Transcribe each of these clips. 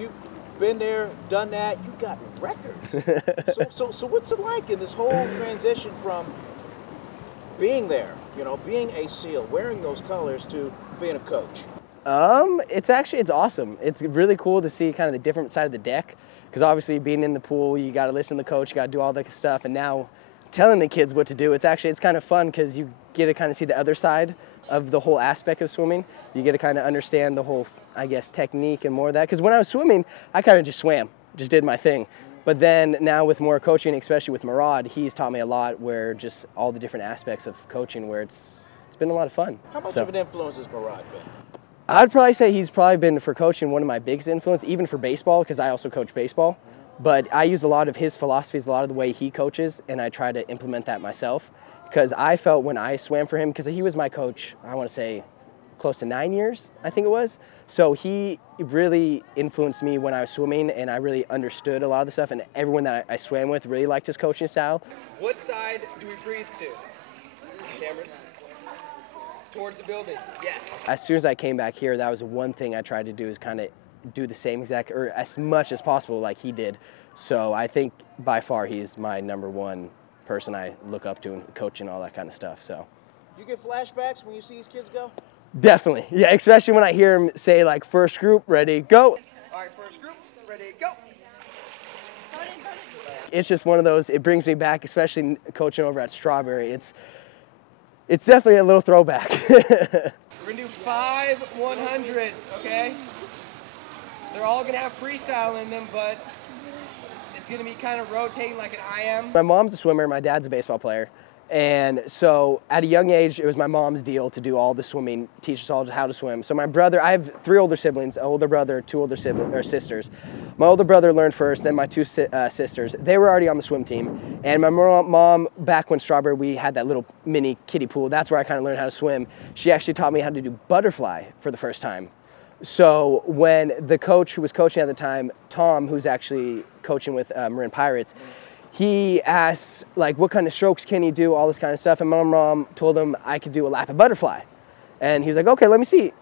You've been there, done that, you got records. So what's it like in this whole transition from being there, you know, being a SEAL, wearing those colors, to being a coach? It's awesome. It's really cool to see kind of the different side of the deck, because obviously being in the pool, you got to listen to the coach, you got to do all the stuff, and now telling the kids what to do, it's kind of fun because you get to kind of see the other side of the whole aspect of swimming. You get to kind of understand the whole, I guess, technique and more of that. Because when I was swimming, I kind of just swam, just did my thing. But then now with more coaching, especially with Murad, he's taught me a lot, where just all the different aspects of coaching, where it's been a lot of fun. How much of an influence has Murad been? I'd probably say he's probably been, for coaching, one of my biggest influence, even for baseball, because I also coach baseball. But I use a lot of his philosophies, a lot of the way he coaches, and I try to implement that myself. Because I felt when I swam for him, because he was my coach, I want to say close to 9 years, I think it was. So he really influenced me when I was swimming, and I really understood a lot of the stuff, and everyone that I swam with really liked his coaching style. What side do we breathe to? Cameron? Towards the building, yes. As soon as I came back here, that was one thing I tried to do, is kind of do the same exact, or as much as possible like he did. So I think by far he's my #1 person I look up to in coaching, all that kind of stuff. So You get flashbacks when you see these kids go? definitely, yeah, especially when I hear him say, like, first group, ready, go. All right, first group, ready, go. It's just one of those, it brings me back, especially coaching over at Strawberry. It's definitely a little throwback. We're gonna do 5 100s, okay? They're all gonna have freestyle in them, but it's gonna be kind of rotating like an IM. My mom's a swimmer, my dad's a baseball player. And so at a young age, it was my mom's deal to do all the swimming, teach us all how to swim. So my brother, I have 3 older siblings, an older brother, 2 older sisters. My older brother learned first, then my 2 sisters. They were already on the swim team. And my mom, back when Strawberry, we had that little mini kiddie pool, that's where I kind of learned how to swim. She actually taught me how to do butterfly for the first time. So when the coach who was coaching at the time, Tom, who's actually coaching with Marin Pirates, he asked, like, what kind of strokes can he do, all this kind of stuff. And my mom told him I could do a lap of butterfly. And he was like, okay, let me see.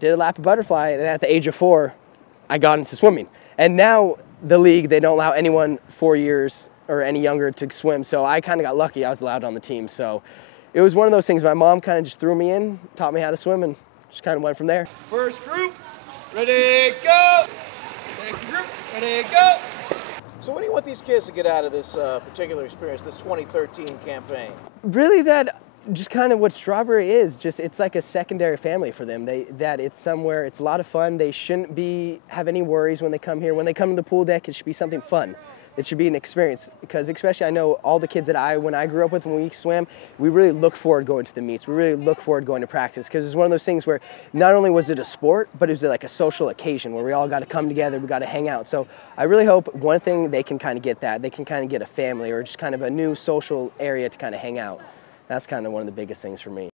Did a lap of butterfly, and at the age of 4, I got into swimming. And now the league, they don't allow anyone 4 years or any younger to swim. So I kind of got lucky. I was allowed on the team. So it was one of those things. My mom kind of just threw me in, taught me how to swim, and just kind of went from there. First group, ready, go. Second group, ready, go. So what do you want these kids to get out of this particular experience, this 2013 campaign? Really, that just kind of what Strawberry is. Just, it's like a secondary family for them. That it's somewhere, it's a lot of fun. They shouldn't have any worries when they come here. When they come to the pool deck, it should be something fun. It should be an experience, because especially I know all the kids that when I grew up with, when we swam, we really look forward going to the meets. We really look forward going to practice, because it's one of those things where not only was it a sport, but it was like a social occasion where we all got to come together, we got to hang out. So I really hope one thing they can kind of get that. They can kind of get a family, or just kind of a new social area to kind of hang out. That's kind of one of the biggest things for me.